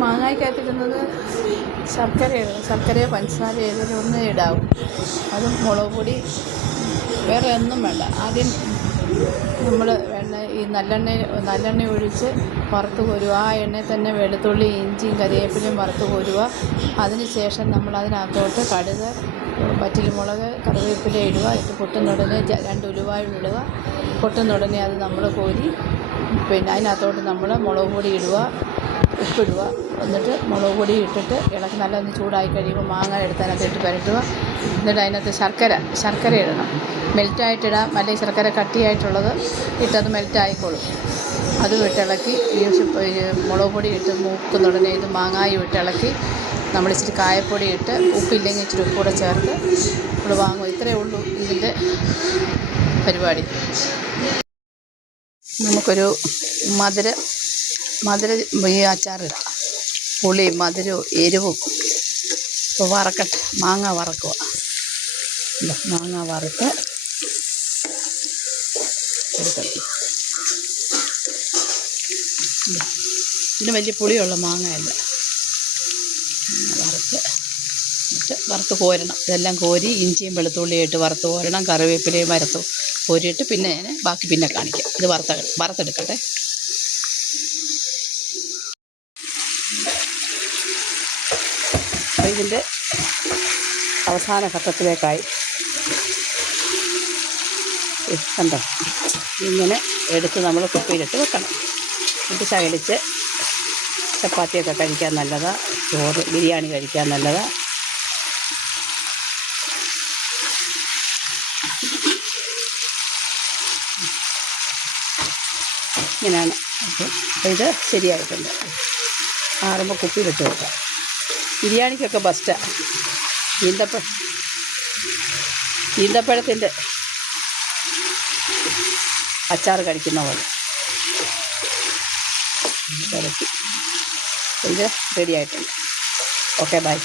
മാങ്ങായ്ക്കകത്തിടുന്നത് ശർക്കരയോ പഞ്ചസാര ഏതെങ്കിലും ഒന്നേ ഇടാവും. അതും മുളക് പൊടി വേറെ ഒന്നും വേണ്ട. ആദ്യം നമ്മൾ നല്ലെണ്ണ ഒഴിച്ച് വറുത്ത് കോരുക. ആ എണ്ണയിൽ തന്നെ വെളുത്തുള്ളി, ഇഞ്ചിയും കരിവേപ്പിലയും വറുത്ത് കോരുക. അതിന് ശേഷം നമ്മൾ അതിനകത്തോട്ട് കടുക്, വറ്റൽമുളക്, കറിവേപ്പില ഇടുക. ഇട്ട് പൊട്ടുന്നുടനെ 2 ഉലുവായും ഇടുക. പൊട്ടുന്നുടനെ അത് നമ്മൾ കോരി പിന്നെ അതിനകത്തോട്ട് നമ്മൾ മുളക് പൊടി ഇടുക, ഉപ്പിടുക. എന്നിട്ട് മുളക് പൊടി ഇട്ടിട്ട് ഇളക്കി നല്ല ഒന്ന് ചൂടായി കഴിയുമ്പോൾ മാങ്ങ എടുത്ത് അതിനകത്തിട്ട് പുരട്ടുക. എന്നിട്ട് അതിനകത്ത് ശർക്കര ഇടണം. മെൽറ്റായിട്ടിടാം, അല്ലെങ്കിൽ ശർക്കര കട്ടിയായിട്ടുള്ളത് ഇട്ടത് മെൽറ്റായിക്കോളും. അതും ഇട്ടിളക്കി മുളക് പൊടി ഇട്ട് മൂക്കുന്നുടനെ ഇത് മാങ്ങായും ഇട്ടിളക്കി നമ്മൾ ഇച്ചിരി കായപ്പൊടി ഇട്ട്, ഉപ്പില്ലെങ്കിൽ ഇച്ചിരി ഉപ്പ് കൂടെ ചേർത്ത് നമ്മൾ വാങ്ങും. ഇത്രയേ ഉള്ളൂ ഇതിൻ്റെ പരിപാടി. നമുക്കൊരു മധുര ഈ അച്ചാറിടാം. പുളിയും മധുരവും എരിവും. ഇപ്പോൾ വറക്കട്ടെ. മാങ്ങ വറക്കുക. മാങ്ങ വറുത്ത് എടുക്കണം. ഇതിന് വലിയ പുളിയുള്ള മാങ്ങയല്ല. വറുത്ത് കോരണം. ഇതെല്ലാം കോരി ഇഞ്ചിയും വെളുത്തുള്ളിയും ഇട്ട് വറുത്ത് കോരണം. കറിവേപ്പിലയും കോരിയിട്ട് പിന്നെ ബാക്കി പിന്നെ കാണിക്കാം. ഇത് വറുത്തെടുക്കട്ടെ. അപ്പോൾ ഇതിൻ്റെ അവസാന ഘട്ടത്തിലേക്കായി. കണ്ടോ, ഇങ്ങനെ എടുത്ത് നമ്മൾ കുപ്പിയിലിട്ട് വെക്കണം. എന്നിട്ട് ശകലിച്ച് ചപ്പാത്തിയൊക്കെ കഴിക്കാൻ നല്ലതാണ്. ചോറ്, ബിരിയാണി കഴിക്കാൻ നല്ലതാണ്. ഇങ്ങനെയാണ്. അപ്പോൾ ഇത് ശരിയായിട്ടുണ്ട്. ആറുമ്പോൾ കുപ്പിയിലിട്ട് വെക്കാം. ബിരിയാണിക്കൊക്കെ ബെസ്റ്റാണ്. ഈന്തപ്പഴത്തിൻ്റെ അച്ചാർ കഴിക്കുന്ന പോലെ. ഇത് റെഡി ആയിട്ടുണ്ട്. Okay, by.